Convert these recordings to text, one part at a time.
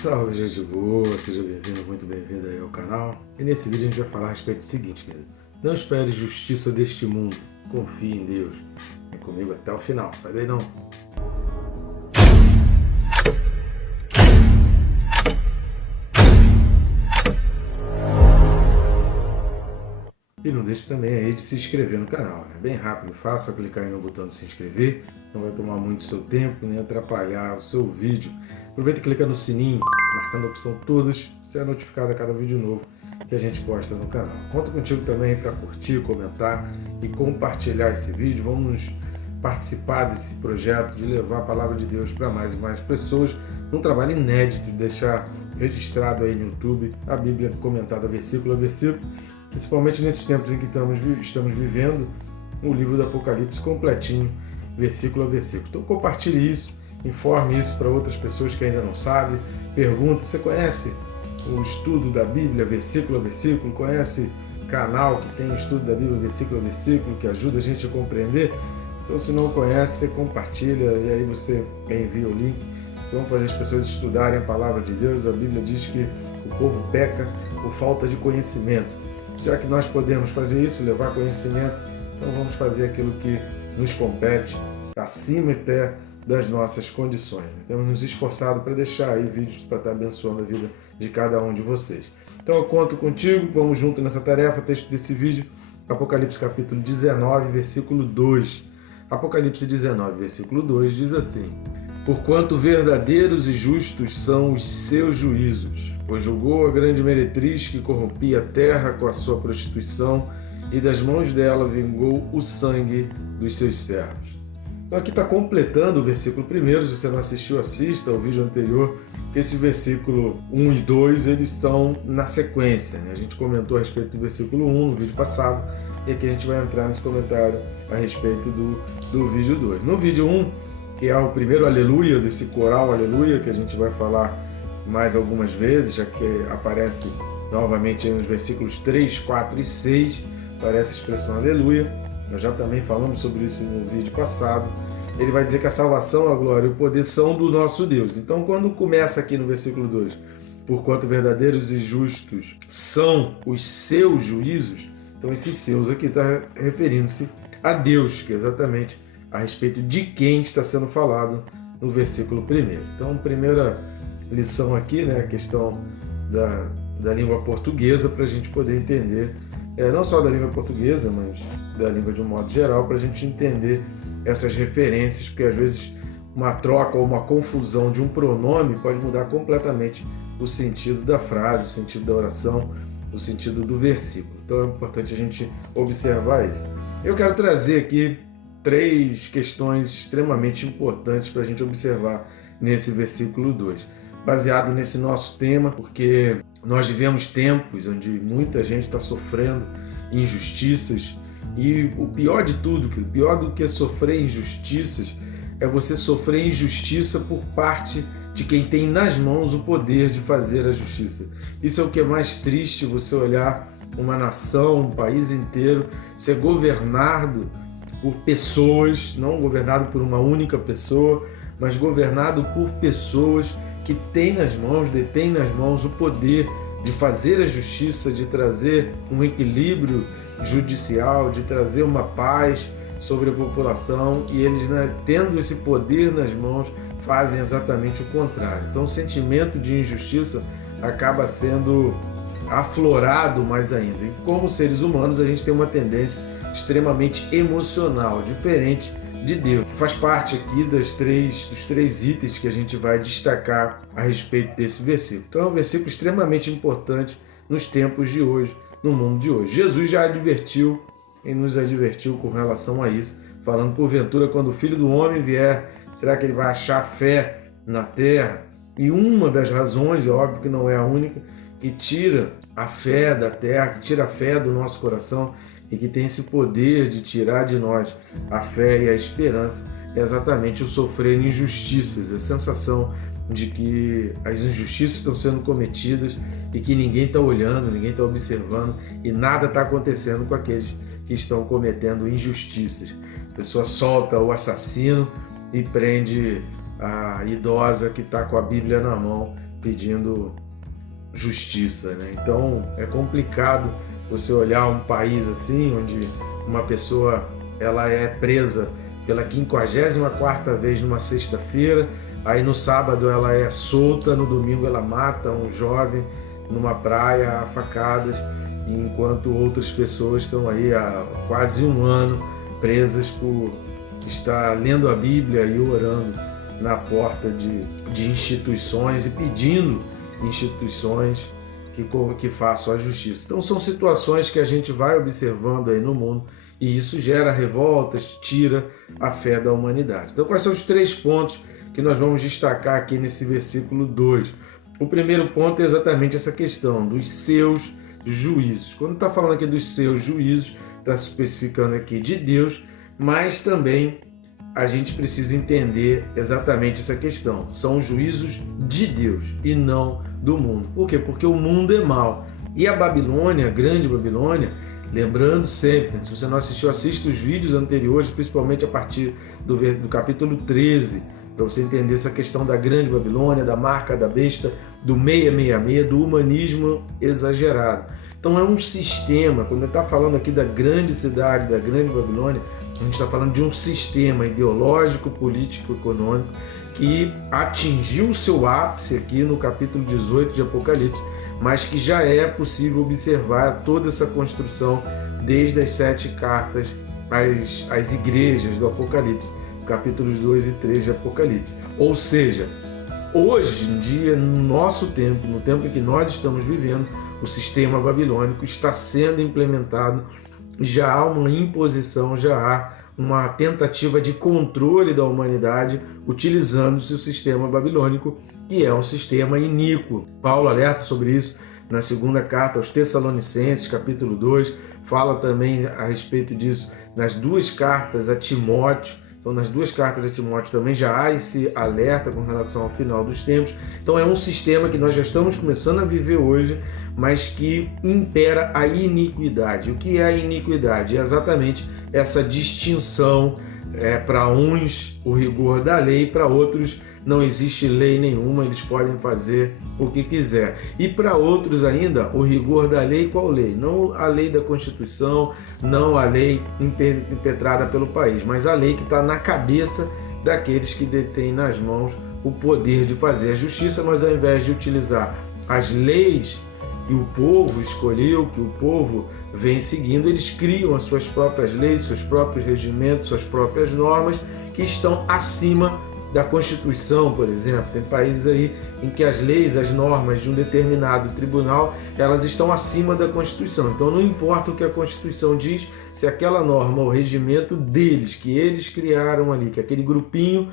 Salve, gente boa, seja bem-vindo, muito bem-vindo aí ao canal. E nesse vídeo a gente vai falar a respeito do seguinte, querido. Não espere justiça deste mundo, confie em Deus. Vem comigo até o final, sai daí não. E não deixe também aí de se inscrever no canal, é bem rápido, fácil, clicar aí no botão de se inscrever, não vai tomar muito seu tempo, nem atrapalhar o seu vídeo. Aproveita e clica no sininho, marcando a opção todas, você é notificado a cada vídeo novo que a gente posta no canal. Conto contigo também para curtir, comentar e compartilhar esse vídeo. Vamos participar desse projeto de levar a palavra de Deus para mais e mais pessoas, num trabalho inédito de deixar registrado aí no YouTube a Bíblia comentada versículo a versículo, principalmente nesses tempos em que estamos vivendo, o livro do Apocalipse completinho, versículo a versículo. Então compartilhe isso, informe isso para outras pessoas que ainda não sabem, pergunte, você conhece o estudo da Bíblia versículo a versículo? Conhece canal que tem o estudo da Bíblia versículo a versículo, que ajuda a gente a compreender? Então se não conhece, você compartilha e aí você envia o link. Vamos fazer as pessoas estudarem a palavra de Deus. A Bíblia diz que o povo peca por falta de conhecimento. Já que nós podemos fazer isso, levar conhecimento, então vamos fazer aquilo que nos compete, acima até das nossas condições. Temos nos esforçado para deixar aí vídeos para estar abençoando a vida de cada um de vocês. Então eu conto contigo, vamos junto nessa tarefa. Texto desse vídeo, Apocalipse capítulo 19, versículo 2. Apocalipse 19, versículo 2 diz assim: Porquanto verdadeiros e justos são os seus juízos, pois julgou a grande meretriz que corrompia a terra com a sua prostituição, e das mãos dela vingou o sangue dos seus servos. Então aqui está completando o versículo 1, se você não assistiu, assista ao vídeo anterior, porque esse versículo 1 e 2 eles são na sequência, né? A gente comentou a respeito do versículo 1 no vídeo passado, e aqui a gente vai entrar nesse comentário a respeito do vídeo 2. No vídeo 1, que é o primeiro aleluia, desse coral aleluia, que a gente vai falar mais algumas vezes, já que aparece novamente nos versículos 3, 4 e 6, aparece a expressão aleluia. Nós já também falamos sobre isso no vídeo passado. Ele vai dizer que a salvação, a glória e o poder são do nosso Deus. Então, quando começa aqui no versículo 2, porquanto verdadeiros e justos são os seus juízos, então esses seus aqui está referindo-se a Deus, que é exatamente a respeito de quem está sendo falado no versículo 1. Então, primeira lição aqui, né, a questão da língua portuguesa, para a gente poder entender, não só da língua portuguesa, mas da língua de um modo geral, para a gente entender essas referências, porque às vezes uma troca ou uma confusão de um pronome pode mudar completamente o sentido da frase, o sentido da oração, o sentido do versículo. Então é importante a gente observar isso. Eu quero trazer aqui 3 questões extremamente importantes para a gente observar nesse versículo 2, baseado nesse nosso tema, porque nós vivemos tempos onde muita gente está sofrendo injustiças, e o pior de tudo, pior do que sofrer injustiças, é você sofrer injustiça por parte de quem tem nas mãos o poder de fazer a justiça. Isso é o que é mais triste, você olhar uma nação, um país inteiro ser governado por pessoas, não governado por uma única pessoa, mas governado por pessoas que têm nas mãos, detêm nas mãos o poder de fazer a justiça, de trazer um equilíbrio judicial, de trazer uma paz sobre a população, e eles, né, tendo esse poder nas mãos, fazem exatamente o contrário. Então o sentimento de injustiça acaba sendo aflorado mais ainda. E como seres humanos, a gente tem uma tendência extremamente emocional, diferente de Deus, que faz parte aqui dos três itens que a gente vai destacar a respeito desse versículo. Então é um versículo extremamente importante nos tempos de hoje, no mundo de hoje. Jesus já advertiu e nos advertiu com relação a isso, falando: porventura, quando o Filho do Homem vier, será que ele vai achar fé na terra? E uma das razões, é óbvio que não é a única, que tira a fé da terra, que tira a fé do nosso coração e que tem esse poder de tirar de nós a fé e a esperança, é exatamente o sofrer injustiças, a sensação de que as injustiças estão sendo cometidas e que ninguém está olhando, ninguém está observando e nada está acontecendo com aqueles que estão cometendo injustiças. A pessoa solta o assassino e prende a idosa que está com a Bíblia na mão, pedindo justiça, né? Então é complicado você olhar um país assim, onde uma pessoa ela é presa pela 54ª vez numa sexta-feira, aí no sábado ela é solta, no domingo ela mata um jovem numa praia a facadas, enquanto outras pessoas estão aí há quase um ano presas por estar lendo a Bíblia e orando na porta de instituições e pedindo instituições que façam a justiça. Então são situações que a gente vai observando aí no mundo e isso gera revoltas, tira a fé da humanidade. Então quais são os 3 pontos que nós vamos destacar aqui nesse versículo 2? O primeiro ponto é exatamente essa questão dos seus juízos. Quando está falando aqui dos seus juízos, está se especificando aqui de Deus, mas também a gente precisa entender exatamente essa questão. São os juízos de Deus e não do mundo. Por quê? Porque o mundo é mau. E a Babilônia, a grande Babilônia, lembrando sempre, se você não assistiu, assista os vídeos anteriores, principalmente a partir do capítulo 13, para você entender essa questão da grande Babilônia, da marca da besta, do 666, do humanismo exagerado. Então é um sistema, quando está falando aqui da grande cidade, da grande Babilônia, a gente está falando de um sistema ideológico, político, econômico, que atingiu o seu ápice aqui no capítulo 18 de Apocalipse, mas que já é possível observar toda essa construção desde as 7 cartas às igrejas do Apocalipse, capítulos 2 e 3 de Apocalipse. Ou seja, hoje em dia, no nosso tempo, no tempo em que nós estamos vivendo, o sistema babilônico está sendo implementado, já há uma imposição, já há uma tentativa de controle da humanidade utilizando-se o sistema babilônico, que é um sistema iníquo. Paulo alerta sobre isso na 2ª carta aos Tessalonicenses, capítulo 2, fala também a respeito disso nas 2 cartas a Timóteo. Então, nas 2 cartas a Timóteo também já há esse alerta com relação ao final dos tempos. Então, é um sistema que nós já estamos começando a viver hoje, mas que impera a iniquidade. O que é a iniquidade? É exatamente essa distinção. Para uns, o rigor da lei, para outros, não existe lei nenhuma, eles podem fazer o que quiser. E para outros ainda, o rigor da lei, qual lei? Não a lei da Constituição, não a lei impetrada pelo país, mas a lei que está na cabeça daqueles que detêm nas mãos o poder de fazer a justiça, mas ao invés de utilizar as leis que o povo escolheu, que o povo vem seguindo, eles criam as suas próprias leis, seus próprios regimentos, suas próprias normas que estão acima da Constituição, por exemplo. Tem países aí em que as leis, as normas de um determinado tribunal, elas estão acima da Constituição. Então não importa o que a Constituição diz, se aquela norma, o regimento deles, que eles criaram ali, que aquele grupinho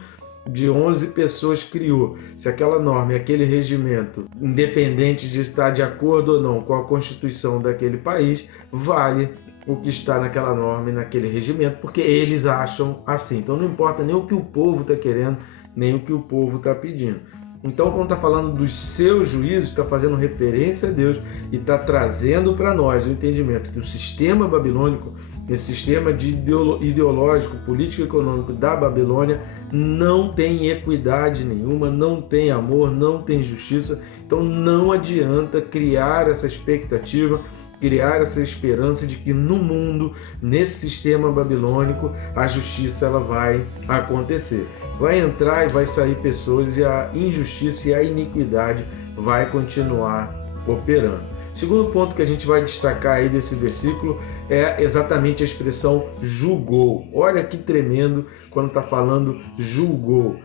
de 11 pessoas criou, se aquela norma e aquele regimento, independente de estar de acordo ou não com a Constituição daquele país, vale o que está naquela norma e naquele regimento, porque eles acham assim. Então não importa nem o que o povo está querendo, nem o que o povo está pedindo. Então, quando está falando dos seus juízos, está fazendo referência a Deus e está trazendo para nós o entendimento que o sistema babilônico, esse sistema ideológico, político e econômico da Babilônia não tem equidade nenhuma, não tem amor, não tem justiça. Então não adianta criar essa expectativa, criar essa esperança de que no mundo, nesse sistema babilônico, a justiça ela vai acontecer. Vai entrar e vai sair pessoas e a injustiça e a iniquidade vai continuar operando. Segundo ponto que a gente vai destacar aí desse versículo é exatamente a expressão julgou. Olha que tremendo quando está falando julgou.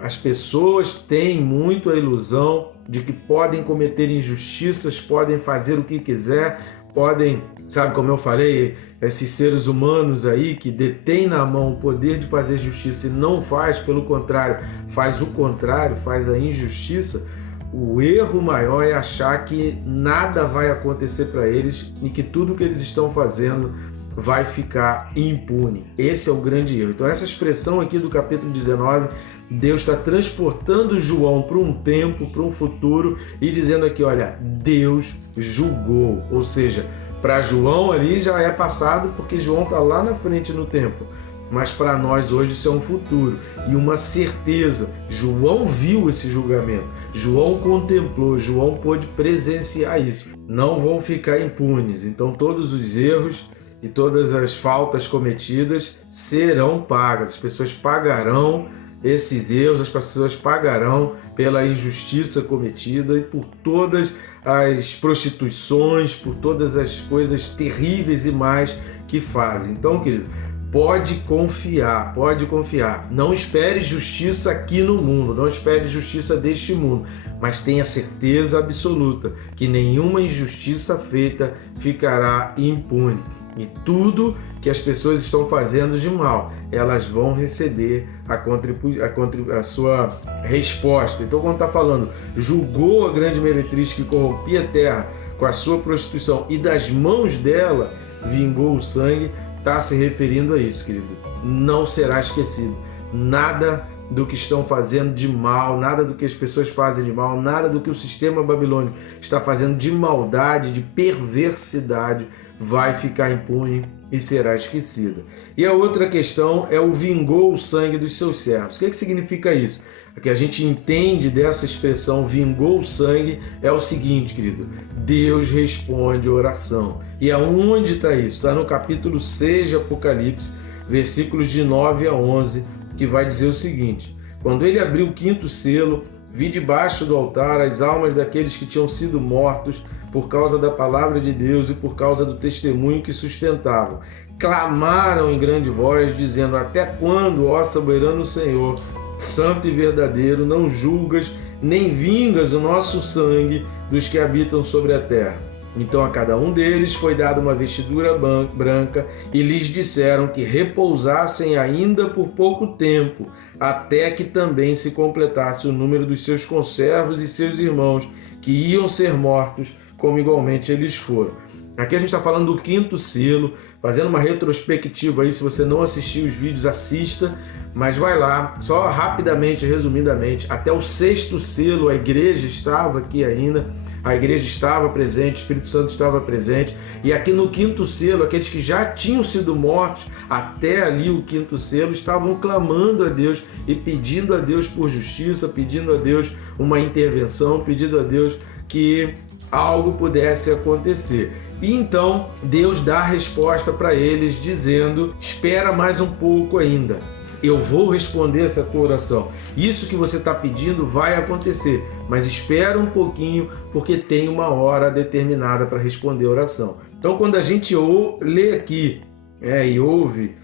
As pessoas têm muito a ilusão de que podem cometer injustiças, podem fazer o que quiser, podem, sabe como eu falei, esses seres humanos aí que detêm na mão o poder de fazer justiça e não faz, pelo contrário, faz o contrário, faz a injustiça. O erro maior é achar que nada vai acontecer para eles e que tudo que eles estão fazendo vai ficar impune. Esse é o grande erro. Então essa expressão aqui do capítulo 19, Deus está transportando João para um tempo, para um futuro e dizendo aqui, olha, Deus julgou. Ou seja, para João ali já é passado porque João está lá na frente no tempo. mas para nós hoje isso é um futuro e uma certeza. João viu esse julgamento, João contemplou, João pôde presenciar isso. Não vão ficar impunes, então todos os erros e todas as faltas cometidas serão pagas, as pessoas pagarão esses erros, as pessoas pagarão pela injustiça cometida e por todas as prostituições, por todas as coisas terríveis e mais que fazem. Então, querido, pode confiar, pode confiar. Não espere justiça aqui no mundo, não espere justiça deste mundo, mas tenha certeza absoluta que nenhuma injustiça feita ficará impune. E tudo que as pessoas estão fazendo de mal, elas vão receber a sua resposta. Então, quando está falando, julgou a grande meretriz que corrompia a terra com a sua prostituição e das mãos dela vingou o sangue, está se referindo a isso, querido. Não será esquecido. Nada do que estão fazendo de mal, nada do que as pessoas fazem de mal, nada do que o sistema babilônico está fazendo de maldade, de perversidade, vai ficar impune e será esquecida. E a outra questão é o vingou o sangue dos seus servos. O que significa isso? O que a gente entende dessa expressão vingou o sangue é o seguinte, querido: Deus responde a oração. E aonde está isso? Está no capítulo 6 de Apocalipse, versículos de 9 a 11, que vai dizer o seguinte: quando ele abriu o quinto selo, vi debaixo do altar as almas daqueles que tinham sido mortos por causa da palavra de Deus e por causa do testemunho que sustentavam. Clamaram em grande voz, dizendo: até quando, ó soberano Senhor, santo e verdadeiro, não julgas nem vingas o nosso sangue dos que habitam sobre a terra? Então a cada um deles foi dada uma vestidura branca e lhes disseram que repousassem ainda por pouco tempo, até que também se completasse o número dos seus conservos e seus irmãos, que iam ser mortos, como igualmente eles foram. Aqui a gente está falando do quinto selo, fazendo uma retrospectiva aí. Se você não assistiu os vídeos, assista, mas vai lá, só rapidamente, resumidamente. Até o sexto selo a igreja estava aqui ainda, a igreja estava presente, o Espírito Santo estava presente, e aqui no quinto selo, aqueles que já tinham sido mortos, até ali o quinto selo, estavam clamando a Deus e pedindo a Deus por justiça, pedindo a Deus uma intervenção, pedindo a Deus que algo pudesse acontecer. E então Deus dá a resposta para eles dizendo: espera mais um pouco ainda, eu vou responder essa tua oração. Isso que você está pedindo vai acontecer, mas espera um pouquinho, porque tem uma hora determinada para responder a oração. Então, quando a gente lê aqui e ouve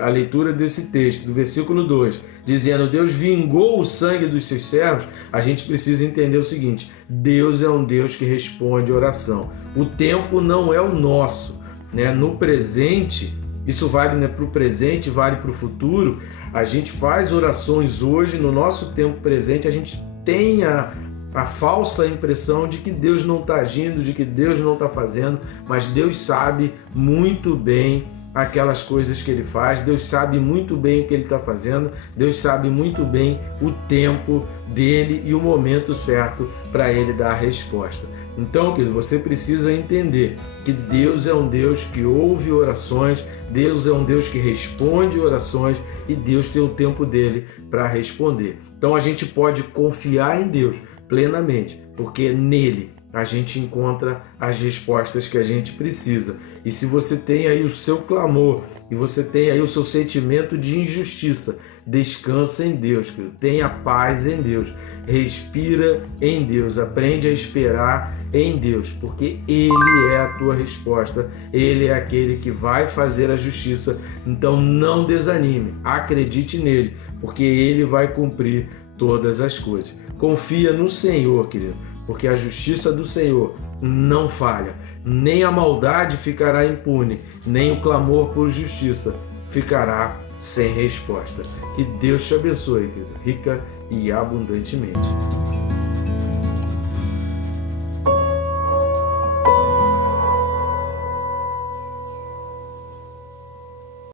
a leitura desse texto, do versículo 2, dizendo: Deus vingou o sangue dos seus servos, a gente precisa entender o seguinte: Deus é um Deus que responde oração. O tempo não é o nosso, né? No presente, isso vale para o presente, vale para o futuro. A gente faz orações hoje, no nosso tempo presente, a gente tem a falsa impressão de que Deus não está agindo, de que Deus não está fazendo, mas Deus sabe muito bem aquelas coisas que Ele faz, Deus sabe muito bem o que Ele está fazendo, Deus sabe muito bem o tempo dele e o momento certo para Ele dar a resposta. Então, querido, você precisa entender que Deus é um Deus que ouve orações, Deus é um Deus que responde orações e Deus tem o tempo dele para responder. Então a gente pode confiar em Deus plenamente, porque nele a gente encontra as respostas que a gente precisa. E se você tem aí o seu clamor e você tem aí o seu sentimento de injustiça, descansa em Deus, querido. Tenha paz em Deus, respira em Deus, aprende a esperar em Deus, porque Ele é a tua resposta, Ele é aquele que vai fazer a justiça. Então não desanime, acredite nele, porque Ele vai cumprir todas as coisas. Confia no Senhor, querido, porque a justiça do Senhor não falha, nem a maldade ficará impune, nem o clamor por justiça ficará sem resposta. Que Deus te abençoe, querido, rica e abundantemente.